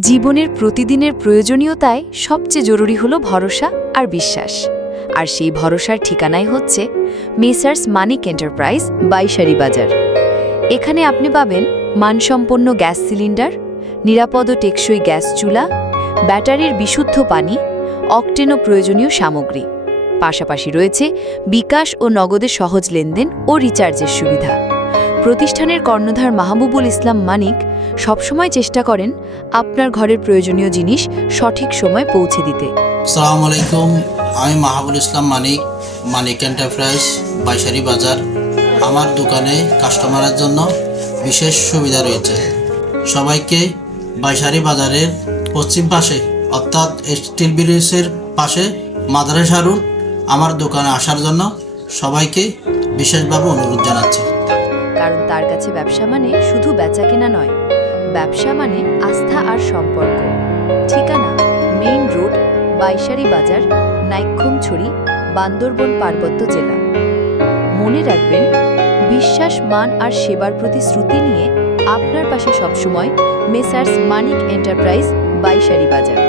জীবনের প্রতিদিনের প্রয়োজনীয়তায় সবচেয়ে জরুরি হলো ভরসা আর বিশ্বাস। আর সেই ভরসার ঠিকানাই হচ্ছে মেসার্স মানিক এন্টারপ্রাইজ, বাইশারি বাজার। এখানে আপনি পাবেন মানসম্পন্ন গ্যাস সিলিন্ডার, নিরাপদ টেকসই গ্যাস চুলা, ব্যাটারির বিশুদ্ধ পানি অকটেন ও প্রয়োজনীয় সামগ্রী। পাশাপাশি রয়েছে বিকাশ ও নগদে সহজ লেনদেন ও রিচার্জের সুবিধা। প্রতিষ্ঠানের কর্ণধার মাহবুবুল ইসলাম মানিক সবসময় চেষ্টা করেন আপনার ঘরের প্রয়োজনীয় জিনিস সঠিক সময় পৌঁছে দিতে। আসসালামু আলাইকুম, আমি মাহবুল ইসলাম মানিক মানিক এন্টারপ্রাইজ বাইশারি বাজার। আমার দোকানে কাস্টমারের জন্য বিশেষ সুবিধা রয়েছে। সবাইকে বাইশারি বাজারের পশ্চিম পাশে, অর্থাৎ স্টিল ব্রিজের পাশে মাদ্রাসা রোড আমার দোকানে আসার জন্য সবাইকে বিশেষভাবে অনুরোধ জানাচ্ছি। কারণ তার কাছে ব্যবসা মানে শুধু বেচাকেনা নয়। ব্যবসা মানে আস্থা আর সম্পর্ক। ঠিকানা, মেইন রোড, বাইশারি বাজার নাইক্ষুমছড়ি বান্দরবন পার্বত্য জেলা। মনে রাখবেন, বিশ্বাস, মান আর সেবার প্রতি শ্রুতি নিয়ে আপনার পাশে সবসময় মেসার্স মানিক এন্টারপ্রাইজ, বাইশারি বাজার।